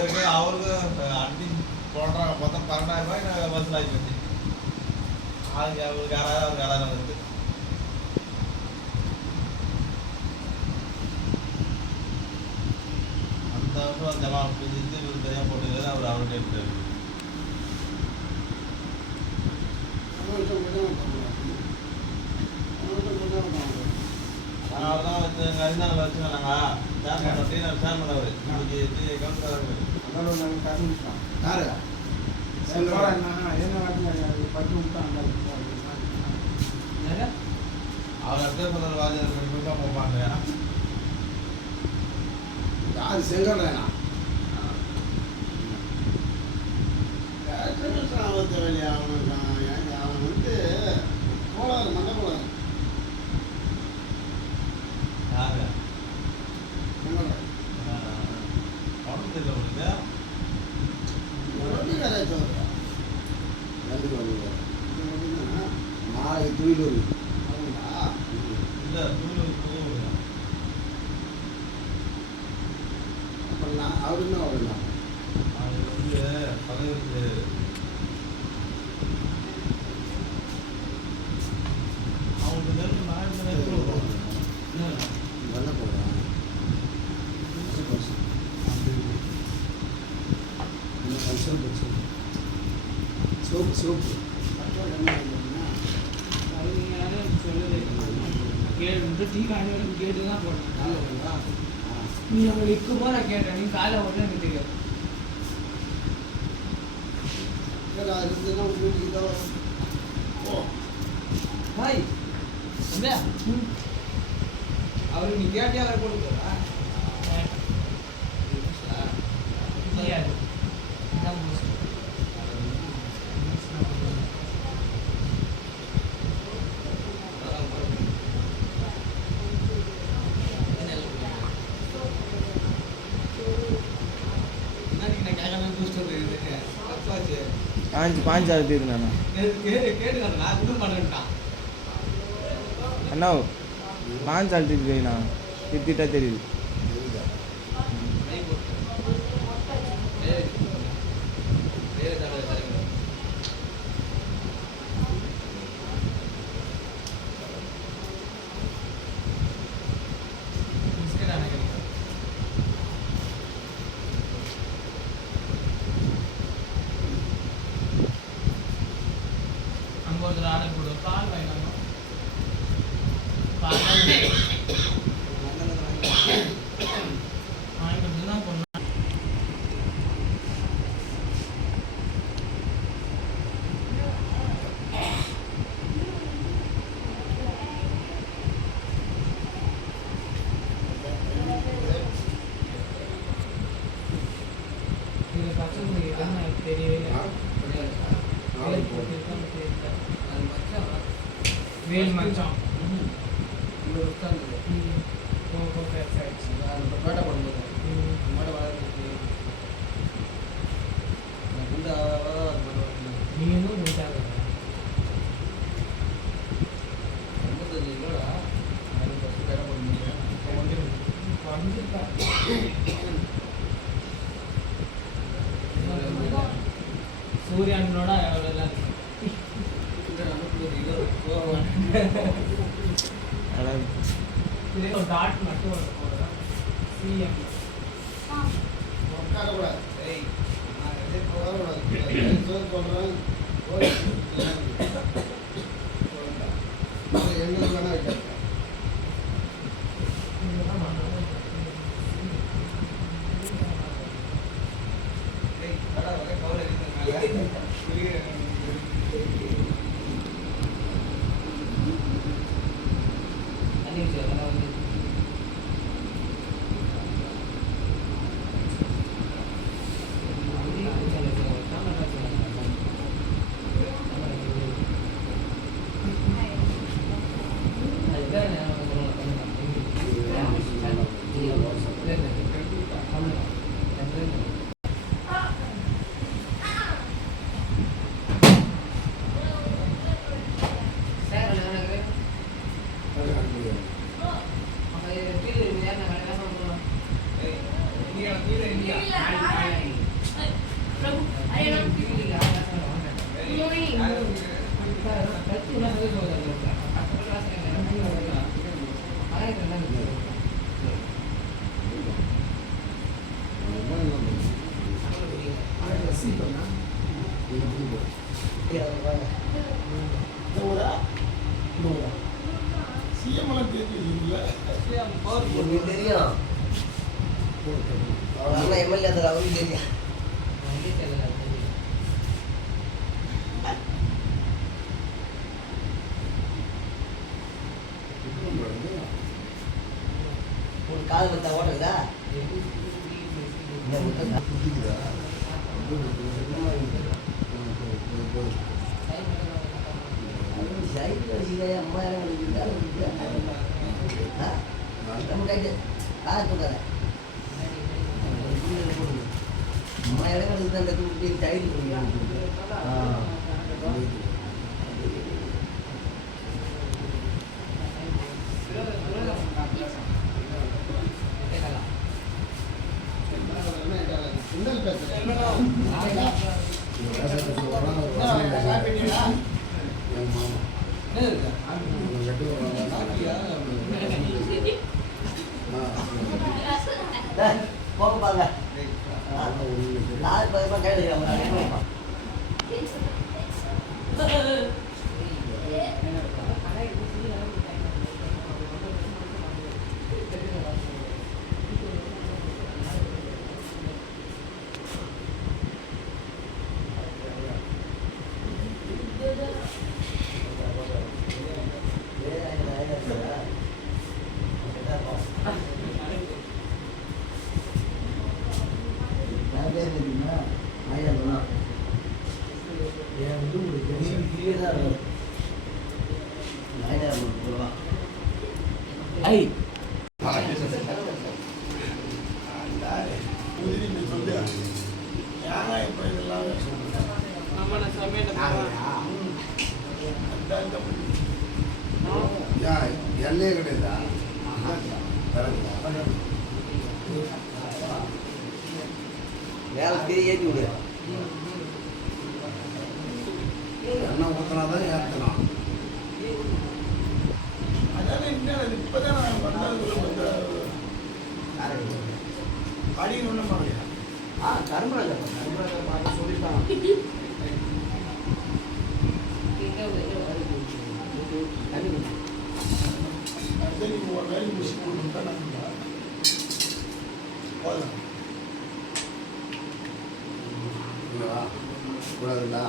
இருக்கு அவருக்கு அடி போடுறாங்க மொத்தம் 12,000 ரூபாய் வசூலாகி வச்சு ஆளுக்கு அவருக்கு யாராவது இருக்கு அந்த வருஷம் ஜமா புரிஞ்சு தனியாக போட்டு அவர் அவர்கிட்ட எடுத்துட்டாரு. அதனால தான் வச்சு அறிந்தாங்க வச்சுக்கலாங்க சேர்மன் டீனர் சேர்மன் அவர் இன்னைக்கு கவுன்சிலர் யாரு அவர் அப்படியே சொல்ற வாஜர் போப்பாங்க யாரு செங்கல்றேனா அவன் வந்து கோளாறு மண்ட கோளாறு யாரு உடம்பு தெரியல உங்களுக்கு நாளைக்கு துயிலூர் இல்லை அவருன்னா அவருண்ணா அது வந்து பகைவருக்கு அவங்களுக்கு தெரிஞ்சு வெள்ள போடுறேன் சோப்பு சோப்பு கேட்டு தான் போட்டேன் நீ அவங்க விற்குமோ நான் கேட்டேன் நீ காலை உடனே எனக்கு தெரியாது ஹாய் அவர் நீ கேட்டே அவர் கொடுக்குறா பாஞ்சாவது தீர்ந்தாண்ணா அண்ணா பாஞ்சால் தீர்ந்துண்ணா திட்டா தெரியுது ஒரு ஆர்டர் கொடு பால் வாங்கினாங்க பால் வாங்கிட்டு தான் போனோம் இது பச்சை எனக்கு தெரியவே இல்லை வேல் மச்சான் இங்கே உட்காந்து பேட்டை போடும்போது மாட்டை வளர்ந்துச்சு நீங்களும் முடிச்சாங்க 55 கிலோடா 50% பேட்டை போட முடியும் சூரியனோட எவ்வளோதான் டாட் மட்டும் போடுறேன் சிஎம் இந்த ஊரா இந்த ஊரா சிஎம்லாம் தெரியுங்களா உங்களுக்கு தெரியும் அவங்க எம்எல்ஏ அதில் அவங்களுக்கு தெரியும் உங்களுக்கு காது வந்தா ஓட்டுக்குதா அம்மா நம்ம கைட்டு காது தூக்காத அம்மா இடங்களுக்கு தான் தூக்கி சைடு சுண்டல் பேசுறேன் போக பாருங்க நாலு பதிமா கையில் ஐ உதிரி சொல்லு ஏங்க இப்போ இதெல்லாம் ஆமாண்ணா எல்லையே கிடையாதா வேலை பெரிய ஏற்றி விடு எண்ணெய் ஊற்றினாதான் ஏற்றலாம் அதானே இன்னும் இப்போதான் நான் வந்தது அடிக்கணும் ஒன்றும் பண்ணலையா கரும்புறாங்க பார்த்து சொல்லிட்டாங்க சரி ஒரு வேலைக்கு முடிச்சு கொடுத்தா போதும் கூடாதுங்களா